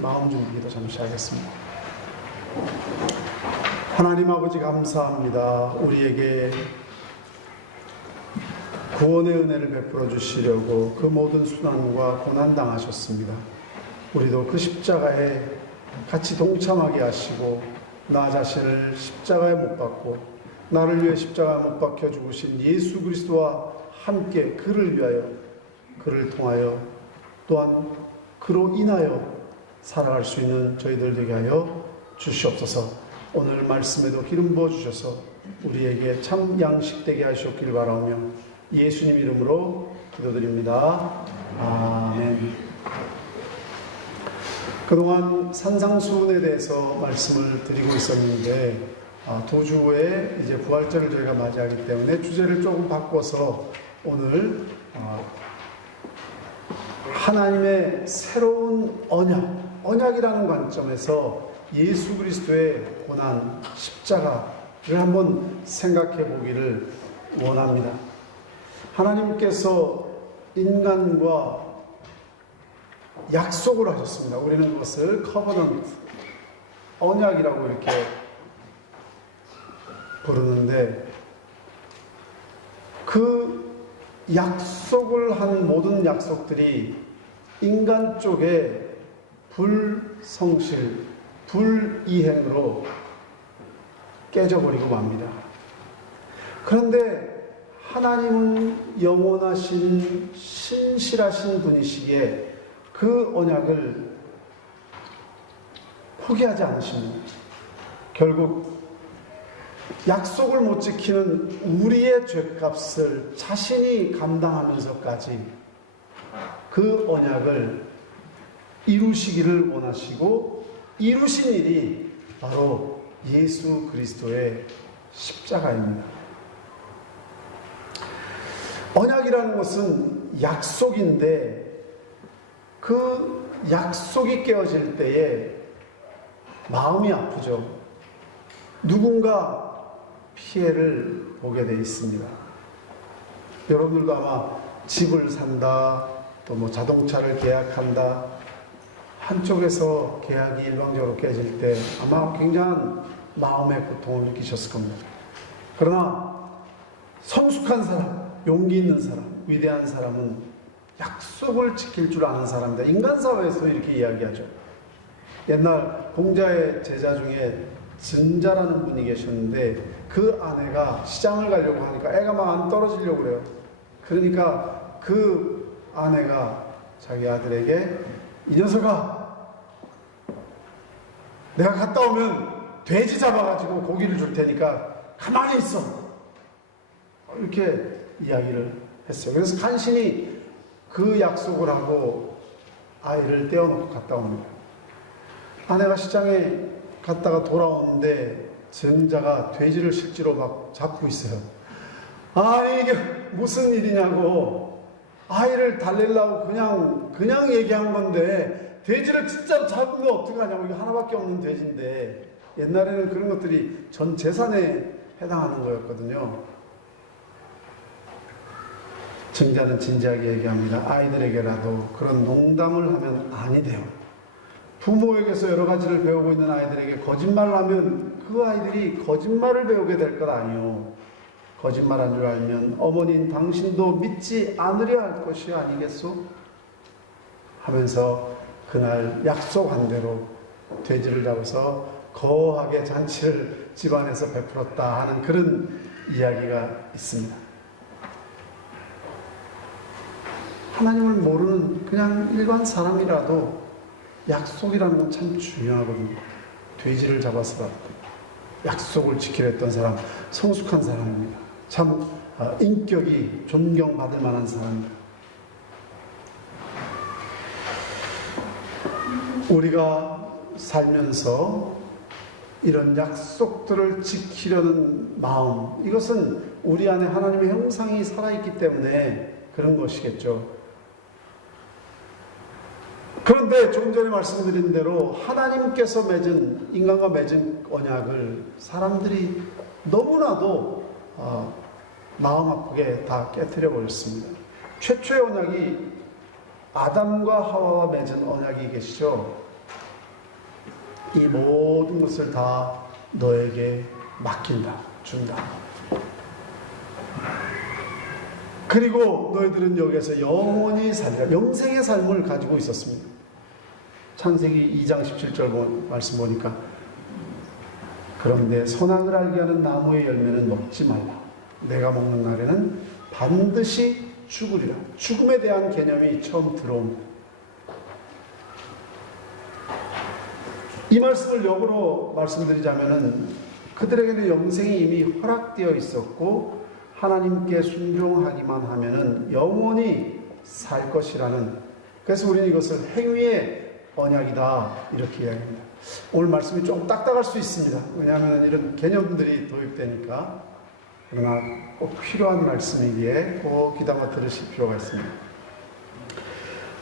마음 준비도 잠시 하겠습니다. 하나님 아버지 감사합니다. 우리에게 구원의 은혜를 베풀어 주시려고 그 모든 순환과 고난 당하셨습니다. 우리도 그 십자가에 같이 동참하게 하시고 나 자신을 십자가에 못 박고 나를 위해 십자가에 못 박혀 죽으신 예수 그리스도와 함께 그를 위하여 그를 통하여 또한 그로 인하여 살아갈 수 있는 저희들 되게 하여 주시옵소서. 오늘 말씀에도 기름 부어 주셔서 우리에게 참 양식 되게 하시옵길 바라오며 예수님 이름으로 기도드립니다. 아멘. 그동안 산상수훈에 대해서 말씀을 드리고 있었는데 두 주에 이제 부활절을 저희가 맞이하기 때문에 주제를 조금 바꿔서 오늘 하나님의 새로운 언약이라는 관점에서 예수 그리스도의 고난, 십자가를 한번 생각해 보기를 원합니다. 하나님께서 인간과 약속을 하셨습니다. 우리는 그것을 커버넌트, 언약이라고 이렇게 부르는데 그 약속을 한 모든 약속들이 인간 쪽에 불성실, 불이행으로 깨져버리고 맙니다. 그런데 하나님은 영원하신 신실하신 분이시기에 그 언약을 포기하지 않으십니다. 결국 약속을 못 지키는 우리의 죄값을 자신이 감당하면서까지 그 언약을 이루시기를 원하시고 이루신 일이 바로 예수 그리스도의 십자가입니다. 언약이라는 것은 약속인데 그 약속이 깨어질 때에 마음이 아프죠. 누군가 피해를 보게 되어 있습니다. 여러분들도 아마 집을 산다, 또 뭐 자동차를 계약한다, 한쪽에서 계약이 일방적으로 깨질 때 아마 굉장한 마음의 고통을 느끼셨을 겁니다. 그러나 성숙한 사람, 용기 있는 사람, 위대한 사람은 약속을 지킬 줄 아는 사람이다. 인간사회에서 이렇게 이야기하죠. 옛날 공자의 제자 중에 증자라는 분이 계셨는데 그 아내가 시장을 가려고 하니까 애가 막 안 떨어지려고 그래요. 그러니까 그 아내가 자기 아들에게 이 녀석아, 내가 갔다 오면 돼지 잡아가지고 고기를 줄 테니까 가만히 있어, 이렇게 이야기를 했어요. 그래서 간신히 그 약속을 하고 아이를 떼어놓고 갔다 옵니다. 아내가 시장에 갔다가 돌아오는데 증자가 돼지를 실제로 막 잡고 있어요. 아니 이게 무슨 일이냐고, 아이를 달래려고 그냥 얘기한 건데 돼지를 진짜로 잡으면 어떡하냐고, 이거 하나밖에 없는 돼지인데. 옛날에는 그런 것들이 전 재산에 해당하는 거였거든요. 증자는 진지하게 얘기합니다. 아이들에게라도 그런 농담을 하면 아니 돼요. 부모에게서 여러 가지를 배우고 있는 아이들에게 거짓말을 하면 그 아이들이 거짓말을 배우게 될 것 아니요. 거짓말한 줄 알면 어머니인 당신도 믿지 않으려 할 것이 아니겠소? 하면서 그날 약속한 대로 돼지를 잡아서 거하게 잔치를 집안에서 베풀었다 하는 그런 이야기가 있습니다. 하나님을 모르는 그냥 일반 사람이라도 약속이라는 건 참 중요하거든요. 돼지를 잡아서 약속을 지키려 했던 사람, 성숙한 사람입니다. 참 인격이 존경받을 만한 사람입니다. 우리가 살면서 이런 약속들을 지키려는 마음, 이것은 우리 안에 하나님의 형상이 살아있기 때문에 그런 것이겠죠. 그런데 조금 전에 말씀드린 대로 하나님께서 인간과 맺은 언약을 사람들이 너무나도 마음 아프게 다 깨트려 버렸습니다. 최초의 언약이 아담과 하와와 맺은 언약이 계시죠. 이 모든 것을 다 너에게 맡긴다, 준다. 그리고 너희들은 여기에서 영원히 살리라. 영생의 삶을 가지고 있었습니다. 창세기 2장 17절 말씀 보니까 그런데 선악을 알게 하는 나무의 열매는 먹지 말라. 내가 먹는 날에는 반드시 죽으리라. 죽음에 대한 개념이 처음 들어옵니다. 이 말씀을 역으로 말씀드리자면은 그들에게는 영생이 이미 허락되어 있었고 하나님께 순종하기만 하면은 영원히 살 것이라는, 그래서 우리는 이것을 행위의 언약이다 이렇게 이야기합니다. 오늘 말씀이 좀 딱딱할 수 있습니다. 왜냐하면 이런 개념들이 도입되니까. 그러나 꼭 필요한 말씀이기에 꼭 귀담아 들으실 필요가 있습니다.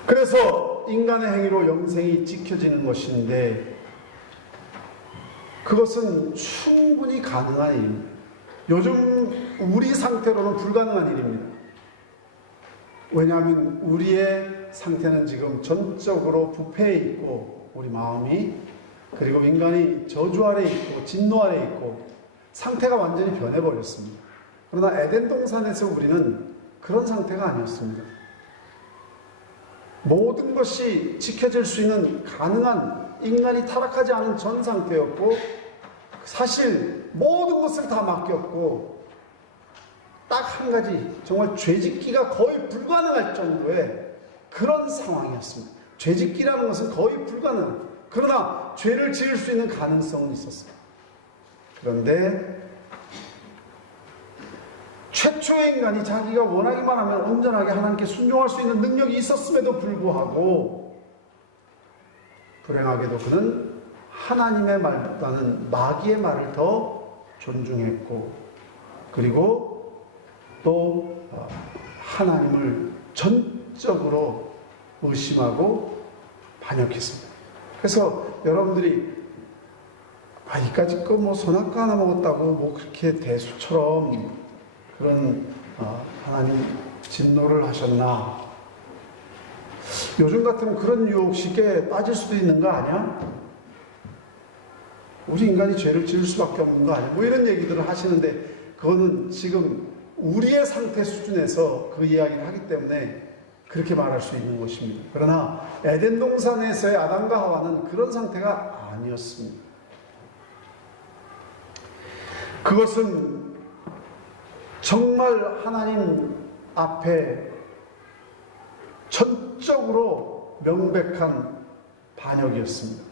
그래서 인간의 행위로 영생이 지켜지는 것인데 그것은 충분히 가능한 일입니다. 요즘 우리 상태로는 불가능한 일입니다. 왜냐하면 우리의 상태는 지금 전적으로 부패해 있고 우리 마음이, 그리고 인간이 저주 아래 있고 진노 아래 있고 상태가 완전히 변해버렸습니다. 그러나 에덴 동산에서 우리는 그런 상태가 아니었습니다. 모든 것이 지켜질 수 있는 가능한, 인간이 타락하지 않은 전 상태였고 사실 모든 것을 다 맡겼고 딱 한 가지, 정말 죄짓기가 거의 불가능할 정도의 그런 상황이었습니다. 죄짓기라는 것은 거의 불가능, 그러나 죄를 지을 수 있는 가능성은 있었어요. 그런데 최초의 인간이 자기가 원하기만 하면 온전하게 하나님께 순종할 수 있는 능력이 있었음에도 불구하고 불행하게도 그는 하나님의 말보다는 마귀의 말을 더 존중했고, 그리고 또 하나님을 전적으로 의심하고 반역했습니다. 그래서 여러분들이 이까짓 거 뭐 선악과 하나 먹었다고 뭐 그렇게 대수처럼 그런 하나님 진노를 하셨나? 요즘 같으면 그런 유혹 쉽게 빠질 수도 있는 거 아니야? 우리 인간이 죄를 지을 수밖에 없는 거 아니야? 뭐 이런 얘기들을 하시는데 그거는 지금 우리의 상태 수준에서 그 이야기를 하기 때문에 그렇게 말할 수 있는 것입니다. 그러나 에덴 동산에서의 아담과 하와는 그런 상태가 아니었습니다. 그것은 정말 하나님 앞에 전적으로 명백한 반역이었습니다.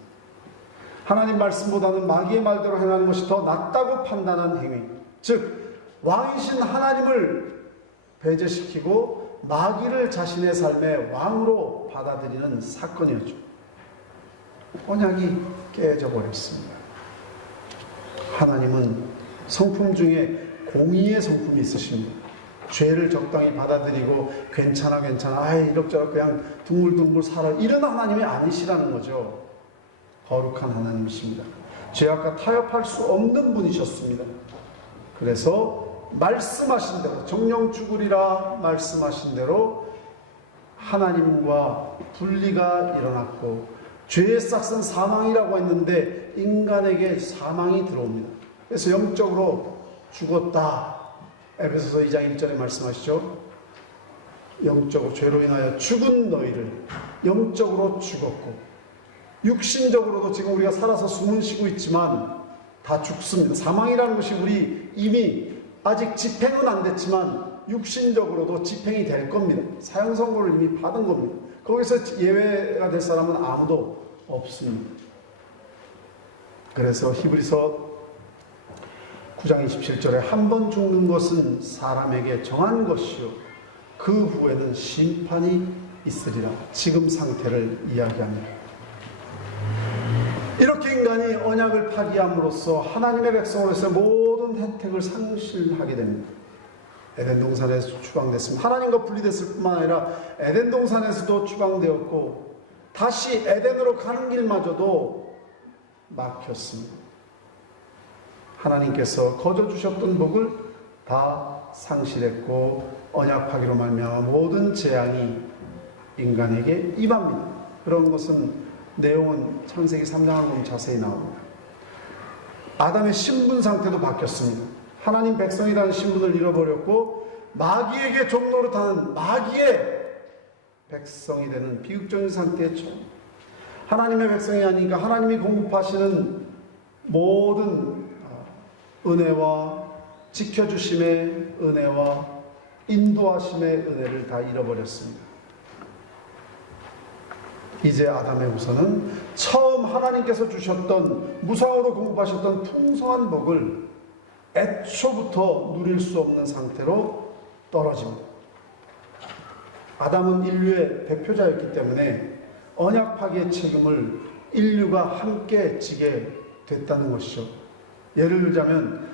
하나님 말씀보다는 마귀의 말대로 행하는 것이 더 낫다고 판단한 행위, 즉 왕이신 하나님을 배제시키고 마귀를 자신의 삶의 왕으로 받아들이는 사건이었죠. 언약이 깨져버렸습니다. 하나님은 성품 중에 공의의 성품이 있으십니다. 죄를 적당히 받아들이고 괜찮아 이럭저럭 그냥 둥글둥글 살아, 이런 하나님이 아니시라는 거죠. 거룩한 하나님이십니다. 죄악과 타협할 수 없는 분이셨습니다. 그래서 말씀하신 대로 정령 죽으리라 말씀하신 대로 하나님과 분리가 일어났고, 죄의 싹은 사망이라고 했는데 인간에게 사망이 들어옵니다. 그래서 영적으로 죽었다. 에베소서 2장 1절에 말씀하시죠. 영적으로 죄로 인하여 죽은 너희를, 영적으로 죽었고 육신적으로도 지금 우리가 살아서 숨은 쉬고 있지만 다 죽습니다. 사망이라는 것이 우리 이미 아직 집행은 안 됐지만 육신적으로도 집행이 될 겁니다. 사형 선고를 이미 받은 겁니다. 거기서 예외가 될 사람은 아무도 없습니다. 그래서 히브리서 9장 27절에 한 번 죽는 것은 사람에게 정한 것이요 그 후에는 심판이 있으리라. 지금 상태를 이야기합니다. 이렇게 인간이 언약을 파기함으로써 하나님의 백성으로서 모든 혜택을 상실하게 됩니다. 에덴 동산에서 추방됐습니다. 하나님과 분리됐을 뿐만 아니라 에덴 동산에서도 추방되었고 다시 에덴으로 가는 길마저도 막혔습니다. 하나님께서 거저 주셨던 복을 다 상실했고 언약 파기로 말미암아 모든 재앙이 인간에게 임합니다. 그런 것은 내용은 창세기 3장을 보면 자세히 나옵니다. 아담의 신분 상태도 바뀌었습니다. 하나님 백성이라는 신분을 잃어버렸고 마귀에게 종노릇하는 마귀의 백성이 되는 비극적인 상태에 처 하나님의 백성이 아니니까 하나님이 공급하시는 모든 은혜와 지켜주심의 은혜와 인도하심의 은혜를 다 잃어버렸습니다. 이제 아담의 후손은 처음 하나님께서 주셨던 무상으로 공급하셨던 풍성한 복을 애초부터 누릴 수 없는 상태로 떨어집니다. 아담은 인류의 대표자였기 때문에 언약 파기의 책임을 인류가 함께 지게 됐다는 것이죠. 예를 들자면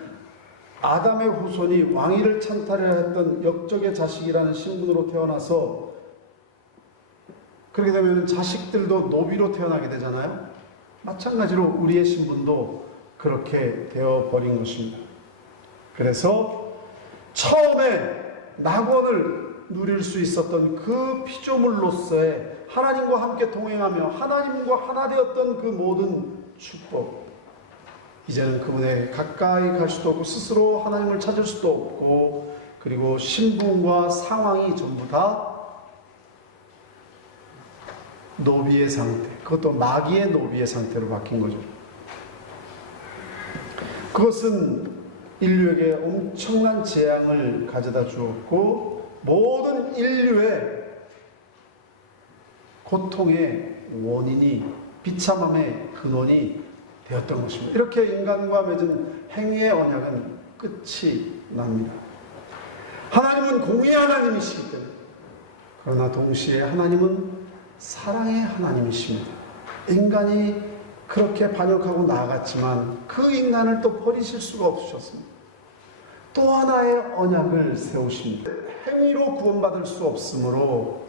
아담의 후손이 왕위를 찬탈해야 했던 역적의 자식이라는 신분으로 태어나서 그렇게 되면 자식들도 노비로 태어나게 되잖아요. 마찬가지로 우리의 신분도 그렇게 되어버린 것입니다. 그래서 처음에 낙원을 누릴 수 있었던 그 피조물로서의 하나님과 함께 동행하며 하나님과 하나 되었던 그 모든 축복, 이제는 그분에 가까이 갈 수도 없고 스스로 하나님을 찾을 수도 없고 그리고 신분과 상황이 전부 다 노비의 상태, 그것도 마귀의 노비의 상태로 바뀐 거죠. 그것은 인류에게 엄청난 재앙을 가져다 주었고 모든 인류의 고통의 원인이 비참함의 근원이 되었던 것입니다. 이렇게 인간과 맺은 행위의 언약은 끝이 납니다. 하나님은 공의의 하나님이시기 때문에, 그러나 동시에 하나님은 사랑의 하나님이십니다. 인간이 그렇게 반역하고 나아갔지만 그 인간을 또 버리실 수가 없으셨습니다. 또 하나의 언약을 세우십니다. 행위로 구원받을 수 없으므로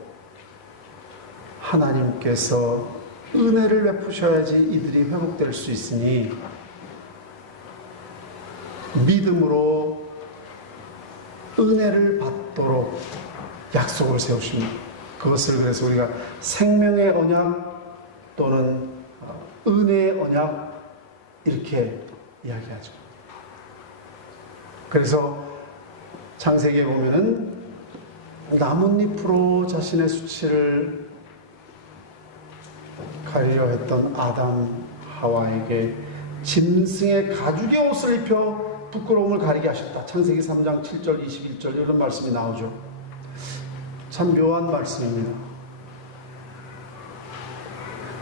하나님께서 은혜를 베푸셔야지 이들이 회복될 수 있으니 믿음으로 은혜를 받도록 약속을 세우십니다. 그것을 그래서 우리가 생명의 언약 또는 은혜의 언약 이렇게 이야기하죠. 그래서 창세기에 보면은 나뭇잎으로 자신의 수치를 가리려 했던 아담 하와에게 짐승의 가죽의 옷을 입혀 부끄러움을 가리게 하셨다. 창세기 3장 7절 21절 이런 말씀이 나오죠. 참 묘한 말씀입니다.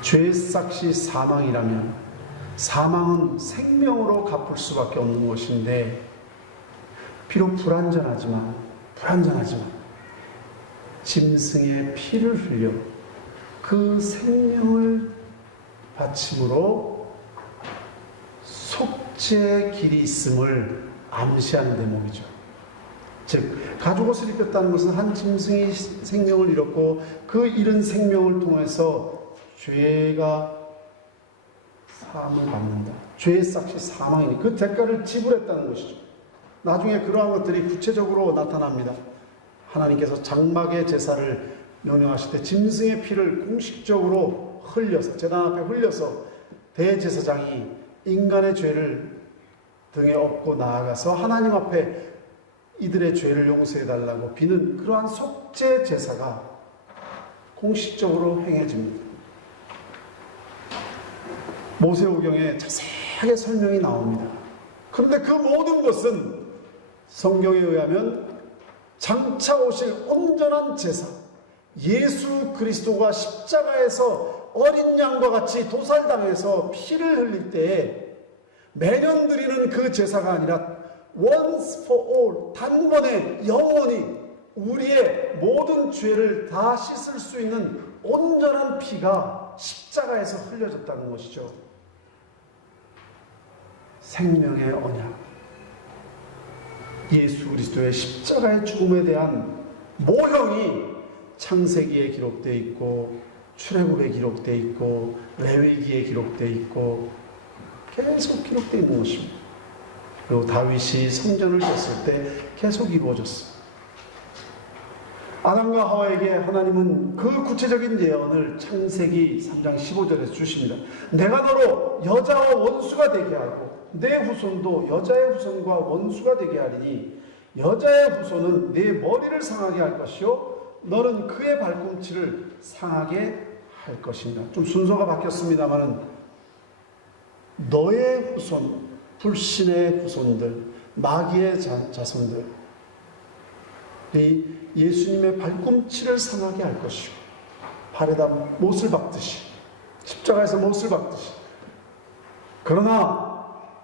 죄의 삭시 사망이라면 사망은 생명으로 갚을 수밖에 없는 것인데 비록 불완전하지만 짐승의 피를 흘려 그 생명을 바침으로 속죄의 길이 있음을 암시하는 대목이죠. 즉 가죽옷을 입혔다는 것은 한 짐승이 생명을 잃었고 그 잃은 생명을 통해서 죄가 사함을 받는다. 죄의 삭시 사망이니 그 대가를 지불했다는 것이죠. 나중에 그러한 것들이 구체적으로 나타납니다. 하나님께서 장막의 제사를 명령하실 때 짐승의 피를 공식적으로 흘려서 제단 앞에 흘려서 대제사장이 인간의 죄를 등에 업고 나아가서 하나님 앞에 이들의 죄를 용서해달라고 비는 그러한 속죄 제사가 공식적으로 행해집니다. 모세오경에 자세하게 설명이 나옵니다. 그런데 그 모든 것은 성경에 의하면 장차 오실 온전한 제사, 예수 그리스도가 십자가에서 어린 양과 같이 도살당해서 피를 흘릴 때에 매년 드리는 그 제사가 아니라 once for all, 단번에 영원히 우리의 모든 죄를 다 씻을 수 있는 온전한 피가 십자가에서 흘려졌다는 것이죠. 생명의 언약, 예수 그리스도의 십자가의 죽음에 대한 모형이 창세기에 기록되어 있고 출애굽에 기록되어 있고 레위기에 기록되어 있고 계속 기록되어 있는 것입니다. 그리고 다윗이 성전을 졌을 때 계속 이루어졌어요. 아담과 하와에게 하나님은 그 구체적인 예언을 창세기 3장 15절에서 주십니다. 내가 너로 여자와 원수가 되게 하고 내 후손도 여자의 후손과 원수가 되게 하리니 여자의 후손은 내 머리를 상하게 할 것이요 너는 그의 발꿈치를 상하게 할 것입니다. 좀 순서가 바뀌었습니다만은 너의 후손, 불신의 후손들, 마귀의 자손들 이 예수님의 발꿈치를 상하게 할 것이고 발에다 못을 박듯이 십자가에서 못을 박듯이. 그러나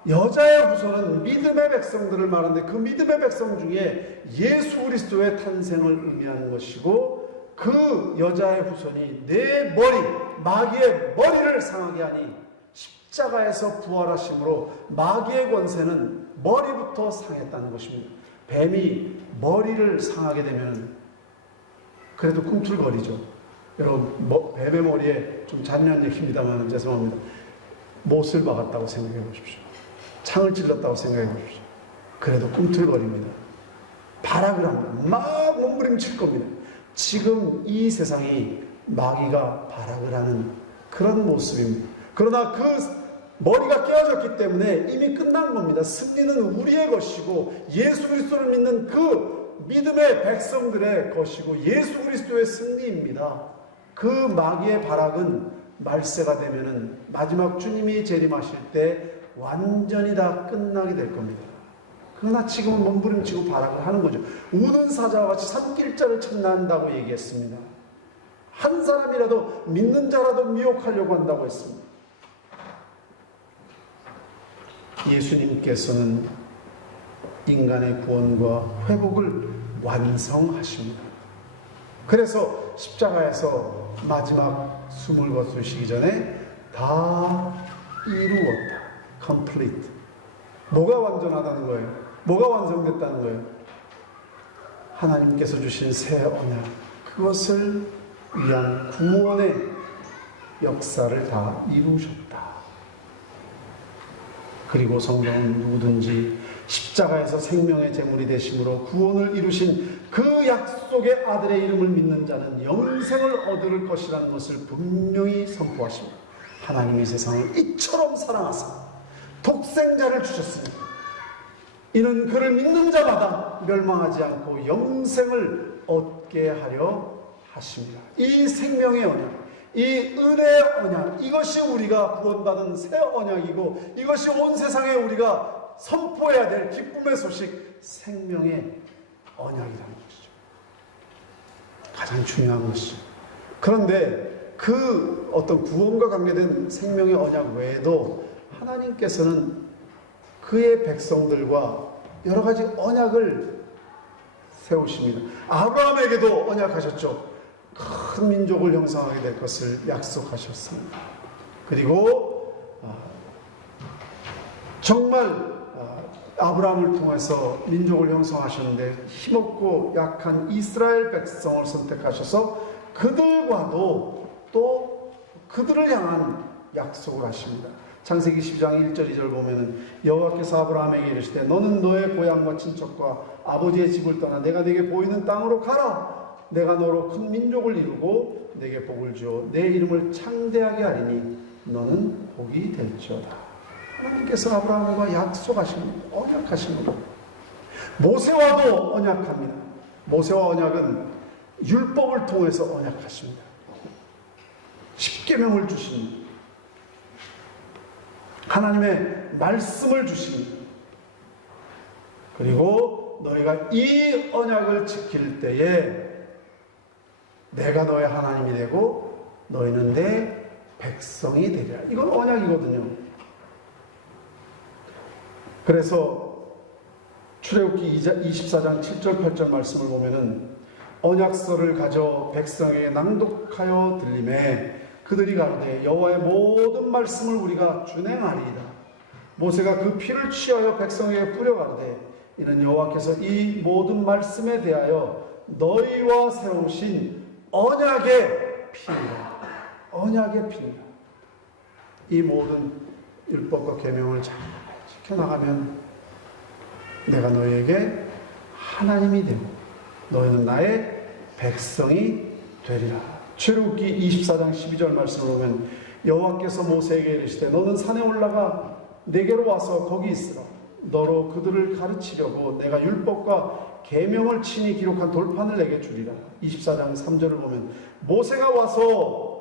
여자의 후손은 믿음의 백성들을 말하는데 그 믿음의 백성 중에 예수 그리스도의 탄생을 의미하는 것이고 그 여자의 후손이 내 머리, 마귀의 머리를 상하게 하니 십자가에서 부활하심으로 마귀의 권세는 머리부터 상했다는 것입니다. 뱀이 머리를 상하게 되면 그래도 꿈틀거리죠. 여러분 뱀의 머리에 좀 잔인한 얘기입니다만 죄송합니다. 못을 박았다고 생각해 보십시오. 창을 찔렀다고 생각해 보십시오. 그래도 꿈틀거립니다. 발악을 합니다. 막 몸부림칠 겁니다. 지금 이 세상이 마귀가 발악을 하는 그런 모습입니다. 그러나 그 머리가 깨어졌기 때문에 이미 끝난 겁니다. 승리는 우리의 것이고 예수 그리스도를 믿는 그 믿음의 백성들의 것이고 예수 그리스도의 승리입니다. 그 마귀의 발악은 말세가 되면은 마지막 주님이 재림하실 때 완전히 다 끝나게 될 겁니다. 그러나 지금은 몸부림치고 발악을 하는 거죠. 우는 사자와 같이 산길자를 찾는다고 얘기했습니다. 한 사람이라도 믿는 자라도 미혹하려고 한다고 했습니다. 예수님께서는 인간의 구원과 회복을 완성하십니다. 그래서 십자가에서 마지막 숨을 거두시기 전에 다 이루었다. complete. 뭐가 완전하다는 거예요? 뭐가 완성됐다는 거예요? 하나님께서 주신 새 언약, 그것을 위한 구원의 역사를 다 이루셨다. 그리고 성경은 누구든지 십자가에서 생명의 제물이 되심으로 구원을 이루신 그 약속의 아들의 이름을 믿는 자는 영생을 얻을 것이라는 것을 분명히 선포하십니다. 하나님이 세상을 이처럼 사랑하사 독생자를 주셨습니다. 이는 그를 믿는 자마다 멸망하지 않고 영생을 얻게 하려 하십니다. 이 생명의 언약, 이 은혜의 언약, 이것이 우리가 구원받은 새 언약이고 이것이 온 세상에 우리가 선포해야 될 기쁨의 소식, 생명의 언약이라는 것이죠. 가장 중요한 것이죠. 그런데 그 어떤 구원과 관계된 생명의 언약 외에도 하나님께서는 그의 백성들과 여러 가지 언약을 세우십니다. 아브라함에게도 언약하셨죠. 큰 민족을 형성하게 될 것을 약속하셨습니다. 그리고 정말 아브라함을 통해서 민족을 형성하셨는데 힘없고 약한 이스라엘 백성을 선택하셔서 그들과도 또 그들을 향한 약속을 하십니다. 창세기 12장 1절 2절 보면은 여호와께서 아브라함에게 이르시되 너는 너의 고향과 친척과 아버지의 집을 떠나 내가 네게 보이는 땅으로 가라. 내가 너로 큰 민족을 이루고 내게 복을 주어 내 이름을 창대하게 하리니 너는 복이 될지어다. 하나님께서 아브라함과 약속하신 겁니다. 언약하신 겁니다. 모세와도 언약합니다. 모세와 언약은 율법을 통해서 언약하십니다. 십계명을 주십니다. 하나님의 말씀을 주십니다. 그리고 너희가 이 언약을 지킬 때에 내가 너의 하나님이 되고 너희는 내 백성이 되리라. 이건 언약이거든요. 그래서 출애굽기 24장 7절 8절 말씀을 보면은 언약서를 가져 백성에게 낭독하여 들림에 그들이 가로되 여호와의 모든 말씀을 우리가 준행하리이다. 모세가 그 피를 취하여 백성에게 뿌려 가로되 이는 여호와께서 이 모든 말씀에 대하여 너희와 세우신 언약의 피니라. 언약의 피니라. 이 모든 율법과 계명을 잘 지켜나가면 내가 너희에게 하나님이 되고 너희는 나의 백성이 되리라. 출애굽기 24장 12절 말씀을 보면 여호와께서 모세에게 이르시되 너는 산에 올라가 내게로 와서 거기 있으라. 너로 그들을 가르치려고 내가 율법과 계명을 친히 기록한 돌판을 내게 주리라. 24장 3절을 보면 모세가 와서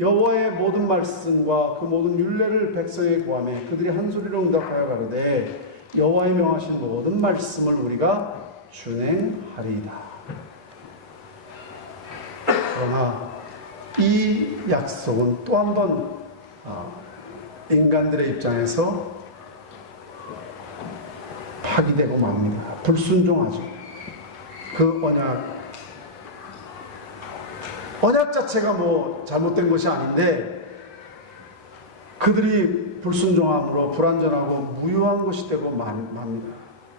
여호와의 모든 말씀과 그 모든 율례를 백성에게 고하매 그들이 한 소리로 응답하여 가로되 여호와의 명하신 모든 말씀을 우리가 준행하리이다. 그러나 이 약속은 또 한 번 인간들의 입장에서 파기되고 맙니다. 불순종하죠. 그 언약 자체가 뭐 잘못된 것이 아닌데 그들이 불순종함으로 불완전하고 무효한 것이 되고 맙니다.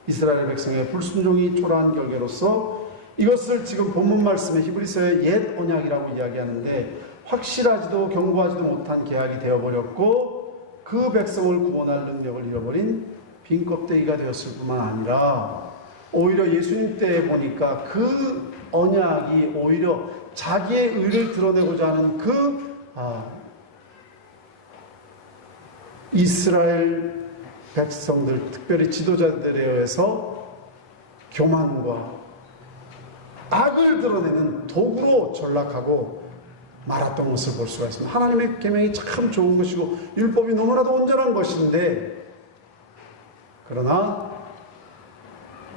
이스라엘 백성의 불순종이 초라한 결과로서 이것을 지금 본문 말씀에 히브리서의 옛 언약이라고 이야기하는데 확실하지도 견고하지도 못한 계약이 되어버렸고 그 백성을 구원할 능력을 잃어버린 빈 껍데기가 되었을 뿐만 아니라 오히려 예수님 때 보니까 그 언약이 오히려 자기의 의를 드러내고자 하는 이스라엘 백성들, 특별히 지도자들에 의해서 교만과 악을 드러내는 도구로 전락하고 말았던 것을 볼 수가 있습니다. 하나님의 계명이 참 좋은 것이고 율법이 너무나도 온전한 것인데 그러나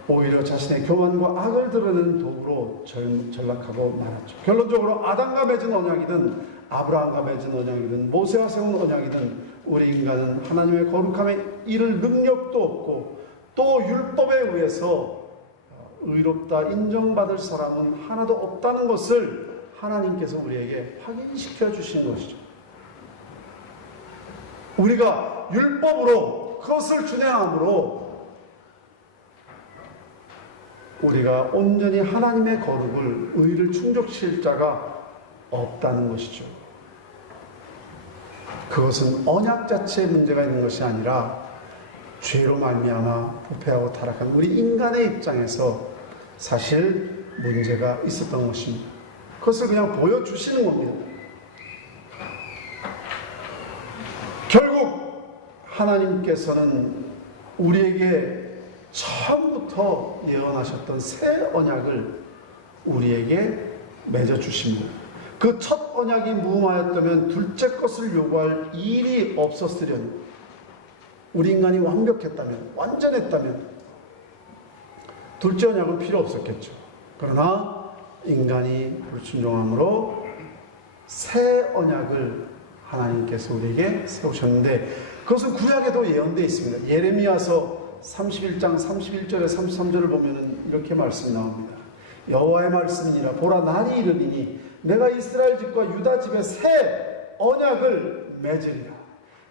오히려 자신의 교만과 악을 드러내는 도구로 전락하고 말았죠. 결론적으로 아담과 맺은 언약이든 아브라함과 맺은 언약이든 모세와 세운 언약이든 우리 인간은 하나님의 거룩함에 이를 능력도 없고 또 율법에 의해서 의롭다 인정받을 사람은 하나도 없다는 것을 하나님께서 우리에게 확인시켜 주신 것이죠. 우리가 율법으로 그것을 준행함으로 우리가 온전히 하나님의 거룩을 의를 충족시킬 자가 없다는 것이죠. 그것은 언약 자체에 문제가 있는 것이 아니라 죄로 말미암아 부패하고 타락한 우리 인간의 입장에서 사실 문제가 있었던 것입니다. 그것을 그냥 보여주시는 겁니다. 결국 하나님께서는 우리에게 처음부터 예언하셨던 새 언약을 우리에게 맺어주십니다. 그 첫 언약이 무음하였다면 둘째 것을 요구할 일이 없었으려니 우리 인간이 완벽했다면 완전했다면 둘째 언약은 필요 없었겠죠. 그러나 인간이 불순종함으로 새 언약을 하나님께서 우리에게 세우셨는데 그것은 구약에도 예언되어 있습니다. 예레미야서 31장 31절에 33절을 보면 이렇게 말씀이 나옵니다. 여호와의 말씀이니라 보라 날이 이르리니 내가 이스라엘 집과 유다 집에 새 언약을 맺으리라.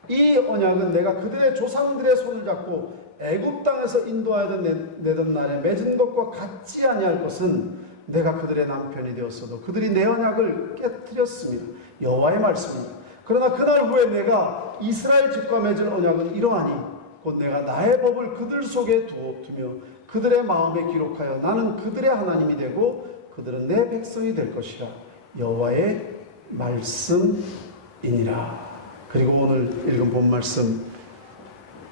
이 언약은 내가 그들의 조상들의 손을 잡고 애굽 땅에서 인도하여 내던 날에 맺은 것과 같지 아니할 것은 내가 그들의 남편이 되었어도 그들이 내 언약을 깨뜨렸습니다. 여호와의 말씀입니다. 그러나 그날 후에 내가 이스라엘 집과 맺을 언약은 이러하니 곧 내가 나의 법을 그들 속에 두며 그들의 마음에 기록하여 나는 그들의 하나님이 되고 그들은 내 백성이 될 것이라. 여호와의 말씀이니라. 그리고 오늘 읽은 본 말씀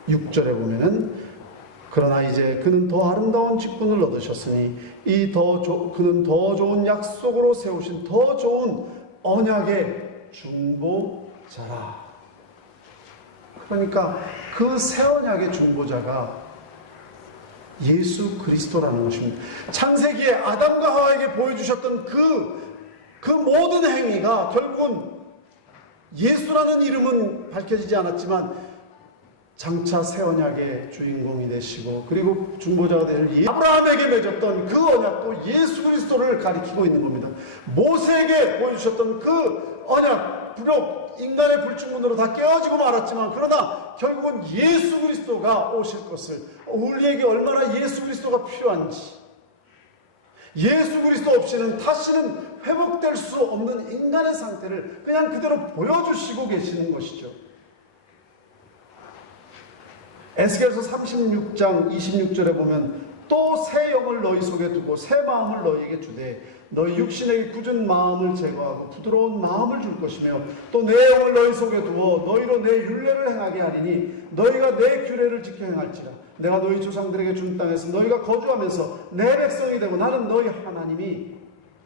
6절에 보면은 그러나 이제 그는 더 아름다운 직분을 얻으셨으니 그는 더 좋은 약속으로 세우신 더 좋은 언약의 중보자라. 그러니까 그 새 언약의 중보자가 예수 그리스도라는 것입니다. 창세기에 아담과 하와에게 보여주셨던 그 모든 행위가 결국은 예수라는 이름은 밝혀지지 않았지만 장차 새 언약의 주인공이 되시고 그리고 중보자가 될 아브라함에게 맺었던 그 언약도 예수 그리스도를 가리키고 있는 겁니다. 모세에게 보여주셨던 그 언약, 비록 인간의 불충분으로 다 깨어지고 말았지만 그러나 결국은 예수 그리스도가 오실 것을, 우리에게 얼마나 예수 그리스도가 필요한지, 예수 그리스도 없이는 다시는 회복될 수 없는 인간의 상태를 그냥 그대로 보여주시고 계시는 것이죠. 에스겔서 36장 26절에 보면 또 새 영을 너희 속에 두고 새 마음을 너희에게 주되 너희 육신의 굳은 마음을 제거하고 부드러운 마음을 줄 것이며 또 내 영을 너희 속에 두어 너희로 내 율례를 행하게 하리니 너희가 내 규례를 지켜 행할지라. 내가 너희 조상들에게 준 땅에서 너희가 거주하면서 내 백성이 되고 나는 너희 하나님이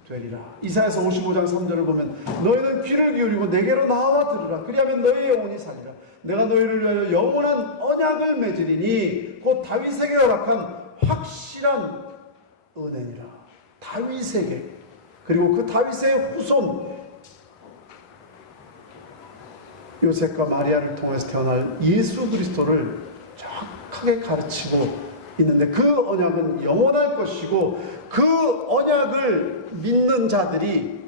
되리라. 이사야서 55장 3절을 보면 너희는 귀를 기울이고 내게로 나와 들으라. 그리하면 너희 영혼이 살리라. 내가 너희를 위하여 영원한 언약을 맺으리니 곧 다윗에게 허락한 확실한 은혜니라. 다윗에게, 그리고 그 다윗의 후손 요셉과 마리아를 통해서 태어날 예수 그리스도를 정확하게 가르치고 있는데 그 언약은 영원할 것이고 그 언약을 믿는 자들이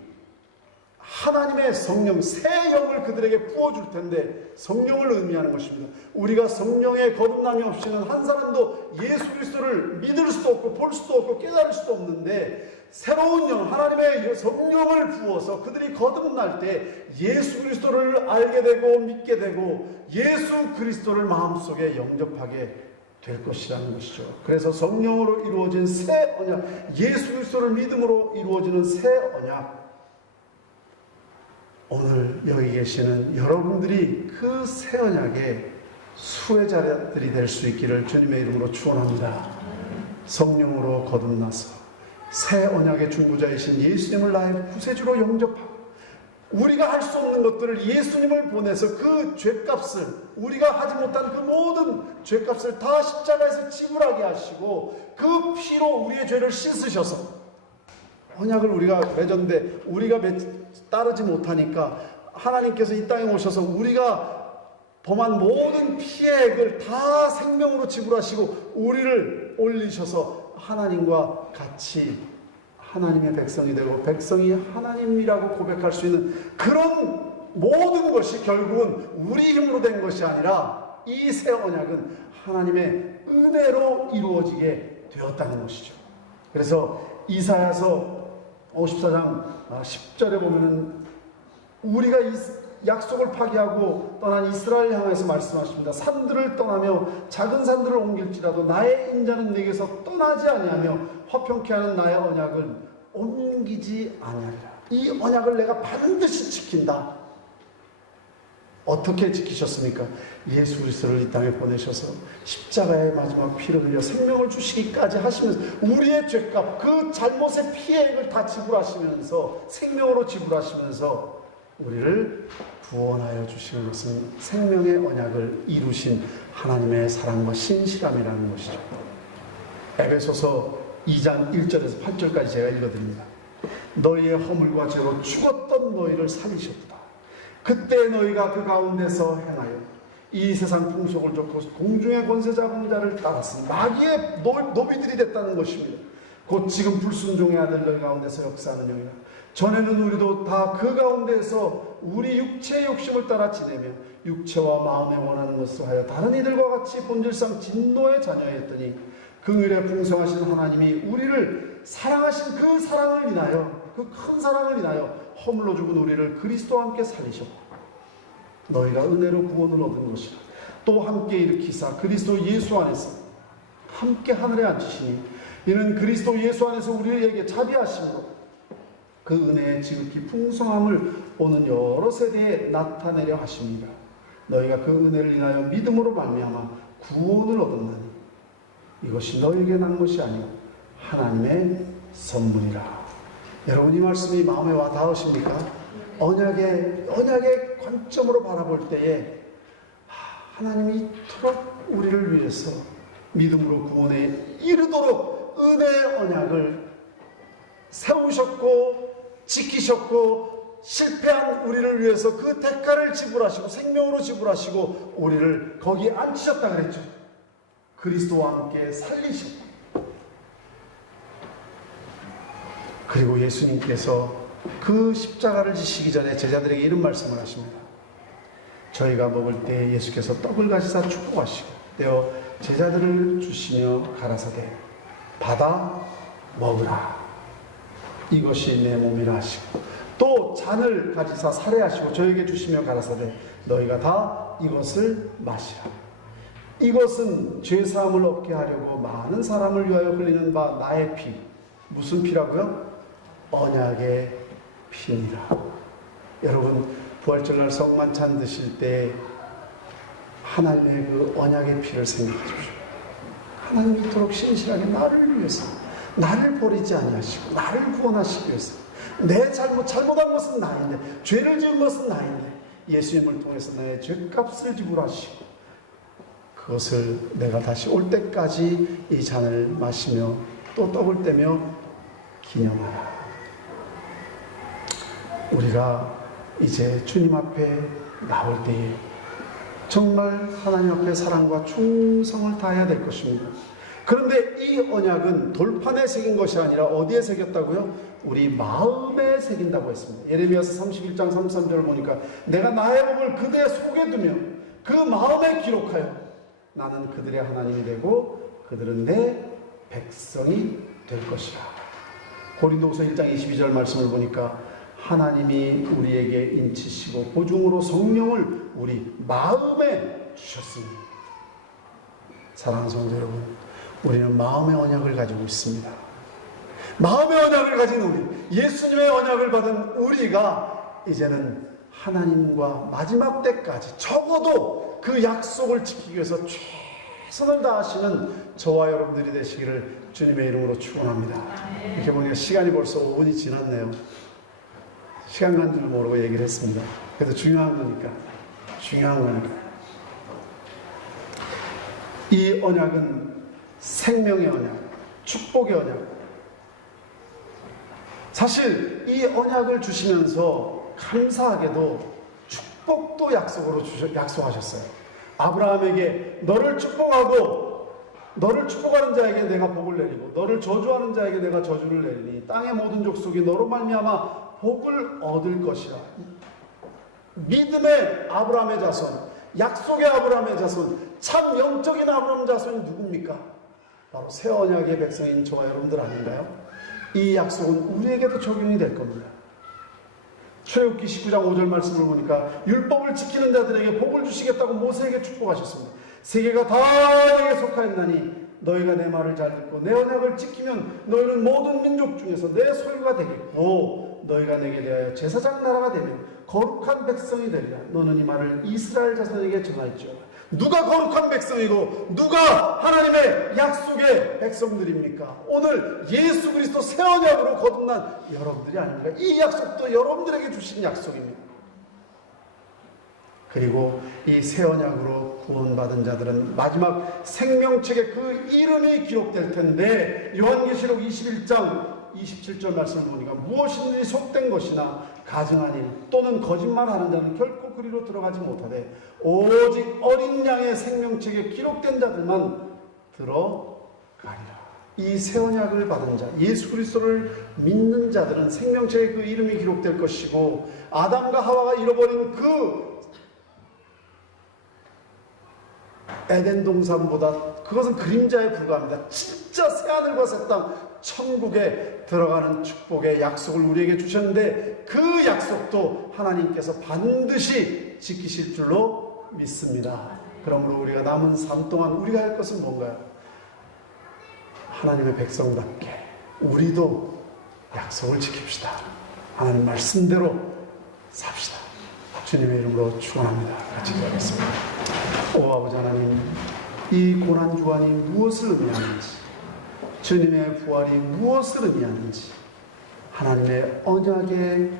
하나님의 성령, 새 영을 그들에게 부어줄 텐데 성령을 의미하는 것입니다. 우리가 성령의 거듭남이 없이는 한 사람도 예수 그리스도를 믿을 수도 없고 볼 수도 없고 깨달을 수도 없는데 새로운 영, 하나님의 성령을 부어서 그들이 거듭날 때 예수 그리스도를 알게 되고 믿게 되고 예수 그리스도를 마음속에 영접하게 될 것이라는 것이죠. 그래서 성령으로 이루어진 새 언약, 예수 그리스도를 믿음으로 이루어지는 새 언약, 오늘 여기 계시는 여러분들이 그 새 언약의 수혜자들이 될 수 있기를 주님의 이름으로 축원합니다. 성령으로 거듭나서 새 언약의 중보자이신 예수님을 나의 구세주로 영접하고 우리가 할 수 없는 것들을 예수님을 보내서 그 죄값을, 우리가 하지 못한 그 모든 죄값을 다 십자가에서 지불하게 하시고 그 피로 우리의 죄를 씻으셔서 언약을 우리가 맺었는데 우리가 따르지 못하니까 하나님께서 이 땅에 오셔서 우리가 범한 모든 피해액을 다 생명으로 지불하시고 우리를 올리셔서 하나님과 같이 하나님의 백성이 되고 백성이 하나님이라고 고백할 수 있는 그런 모든 것이 결국은 우리 힘으로 된 것이 아니라 이 새 언약은 하나님의 은혜로 이루어지게 되었다는 것이죠. 그래서 이사야서 54장 10절에 보면은 우리가 이 약속을 파기하고 떠난 이스라엘 향해서 말씀하십니다. 산들을 떠나며 작은 산들을 옮길지라도 나의 인자는 내게서 떠나지 아니하며 화평케 하는 나의 언약을 옮기지 아니하리라. 이 언약을 내가 반드시 지킨다. 어떻게 지키셨습니까? 예수 그리스도를 이 땅에 보내셔서 십자가의 마지막 피를 흘려 생명을 주시기까지 하시면서 우리의 죄값, 그 잘못의 피해액을 다 지불하시면서 생명으로 지불하시면서 우리를 구원하여 주시는 것은 생명의 언약을 이루신 하나님의 사랑과 신실함이라는 것이죠. 에베소서 2장 1절에서 8절까지 제가 읽어드립니다. 너희의 허물과 죄로 죽었던 너희를 살리셨다. 그때 너희가 그 가운데서 행하여 이 세상 풍속을 쫓고 공중의 권세 잡은 자를 따랐으니 마귀의 노비들이 됐다는 것입니다. 곧 지금 불순종의 아들 너희 가운데서 역사하는 영이라. 전에는 우리도 다 그 가운데에서 우리 육체의 욕심을 따라 지내며 육체와 마음에 원하는 것을 하여 다른 이들과 같이 본질상 진노의 자녀였더니 그 일에 풍성하신 하나님이 우리를 사랑하신 그 사랑을 인하여, 그 큰 사랑을 인하여 허물로 죽은 우리를 그리스도와 함께 살리셨고 너희가 은혜로 구원을 얻은 것이라. 또 함께 일으키사 그리스도 예수 안에서 함께 하늘에 앉히시니 이는 그리스도 예수 안에서 우리에게 자비하심으로 그 은혜의 지극히 풍성함을 오는 여러 세대에 나타내려 하십니다. 너희가 그 은혜를 인하여 믿음으로 말미암아 구원을 얻었나니 이것이 너희에게 난 것이 아니고 하나님의 선물이라. 여러분 이 말씀이 마음에 와 닿으십니까? 언약의 관점으로 바라볼 때에 하나님이 이토록 우리를 위해서 믿음으로 구원에 이르도록 은혜의 언약을 세우셨고 지키셨고 실패한 우리를 위해서 그 대가를 지불하시고 생명으로 지불하시고 우리를 거기에 앉히셨다 그랬죠. 그리스도와 함께 살리셨고, 그리고 예수님께서 그 십자가를 지시기 전에 제자들에게 이런 말씀을 하십니다. 저희가 먹을 때 예수께서 떡을 가지사 축복하시고 떼어 제자들을 주시며 가라사대 받아 먹으라, 이것이 내 몸이라 하시고, 또 잔을 가지사 살해하시고 저에게 주시며 가라사대 너희가 다 이것을 마시라, 이것은 죄사함을 얻게 하려고 많은 사람을 위하여 흘리는 바 나의 피. 무슨 피라고요? 언약의 피니라. 여러분, 부활절날 성만찬 드실 때 하나님의 그 언약의 피를 생각하십시오. 하나님 이토록 신실하게 나를 위해서, 나를 버리지 아니하시고 나를 구원하시기 위해서, 내 잘못한 것은 나인데, 죄를 지은 것은 나인데 예수님을 통해서 나의 죄값을 지불하시고, 그것을 내가 다시 올 때까지 이 잔을 마시며 또 떡을 떼며 기념하라. 우리가 이제 주님 앞에 나올 때에 정말 하나님 앞에 사랑과 충성을 다해야 될 것입니다. 그런데 이 언약은 돌판에 새긴 것이 아니라 어디에 새겼다고요? 우리 마음에 새긴다고 했습니다. 예레미야서 31장 33절을 보니까 내가 나의 법을 그들의 속에 두며 그 마음에 기록하여 나는 그들의 하나님이 되고 그들은 내 백성이 될 것이라. 고린도후서 1장 22절 말씀을 보니까 하나님이 우리에게 인치시고 보증으로 성령을 우리 마음에 주셨으니, 사랑하는 성도 여러분, 우리는 마음의 언약을 가지고 있습니다. 마음의 언약을 가진 우리, 예수님의 언약을 받은 우리가 이제는 하나님과 마지막 때까지 적어도 그 약속을 지키기 위해서 최선을 다하시는 저와 여러분들이 되시기를 주님의 이름으로 축원합니다. 이렇게 보니까 시간이 벌써 5분이 지났네요. 시간 간 줄 모르고 얘기를 했습니다. 그래도 중요한 거니까. 이 언약은 생명의 언약, 축복의 언약. 사실 이 언약을 주시면서 감사하게도 축복도 약속하셨어요. 아브라함에게 너를 축복하고 너를 축복하는 자에게 내가 복을 내리고 너를 저주하는 자에게 내가 저주를 내리니 땅의 모든 족속이 너로 말미암아 복을 얻을 것이라. 믿음의 아브라함의 자손, 약속의 아브라함의 자손, 참 영적인 아브라함 자손이 누굽니까? 바로 새 언약의 백성인 저와 여러분들 아닌가요? 이 약속은 우리에게도 적용이 될 겁니다. 출애굽기 19장 5절 말씀을 보니까 율법을 지키는 자들에게 복을 주시겠다고 모세에게 축복하셨습니다. 세계가 다 내게 속하였나니 너희가 내 말을 잘 듣고 내 언약을 지키면 너희는 모든 민족 중에서 내 소유가 되겠고 너희가 내게 대하여 제사장 나라가 되며 거룩한 백성이 되리라. 너는 이 말을 이스라엘 자손에게 전하였죠. 누가 거룩한 백성이고 누가 하나님의 약속의 백성들입니까? 오늘 예수 그리스도 새 언약으로 거듭난 여러분들이 아닙니까? 이 약속도 여러분들에게 주신 약속입니다. 그리고 이 새 언약으로 구원받은 자들은 마지막 생명책에 그 이름이 기록될 텐데, 요한계시록 21장 27절 말씀을 보니까 무엇이든지 속된 것이나 가증한 일 또는 거짓말하는 자는 결코 그리로 들어가지 못하되 오직 어린 양의 생명책에 기록된 자들만 들어가리라. 이 새 언약을 받은 자, 예수 그리스도를 믿는 자들은 생명책에 그 이름이 기록될 것이고, 아담과 하와가 잃어버린 그 에덴 동산보다 그것은 그림자에 불과합니다. 진짜 새하늘과 새 땅, 천국에 들어가는 축복의 약속을 우리에게 주셨는데 그 약속도 하나님께서 반드시 지키실 줄로 믿습니다. 그러므로 우리가 남은 삶 동안 우리가 할 것은 뭔가요? 하나님의 백성답게 우리도 약속을 지킵시다. 하나님 말씀대로 삽시다. 주님의 이름으로 축원합니다. 같이 기도하겠습니다. 오 아버지 하나님, 이 고난주간이 무엇을 의미하는지, 주님의 부활이 무엇을 의미하는지 하나님의 언약의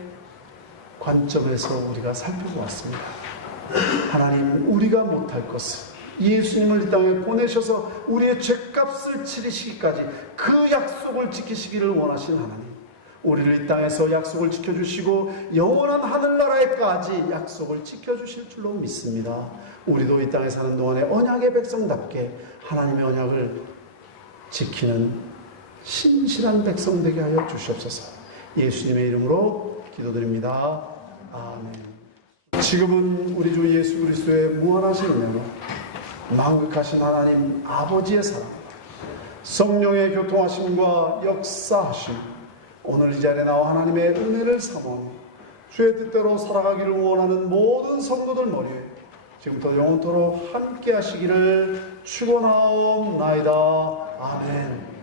관점에서 우리가 살펴보았습니다. 하나님, 우리가 못할 것을 예수님을 이 땅에 보내셔서 우리의 죄값을 치르시기까지 그 약속을 지키시기를 원하시는 하나님, 우리를 이 땅에서 약속을 지켜주시고 영원한 하늘나라에까지 약속을 지켜주실 줄로 믿습니다. 우리도 이 땅에 사는 동안에 언약의 백성답게 하나님의 언약을 지키는 신실한 백성 되게 하여 주시옵소서. 예수님의 이름으로 기도드립니다. 아멘. 지금은 우리 주 예수 그리스도의 무한하신 은혜와 만극하신 하나님 아버지의 사랑, 성령의 교통하심과 역사하심, 오늘 이 자리에 나와 하나님의 은혜를 사모하며 주의 뜻대로 살아가기를 원하는 모든 성도들 머리에 지금부터 영원토록 함께 하시기를 축원하옵나이다. 아멘.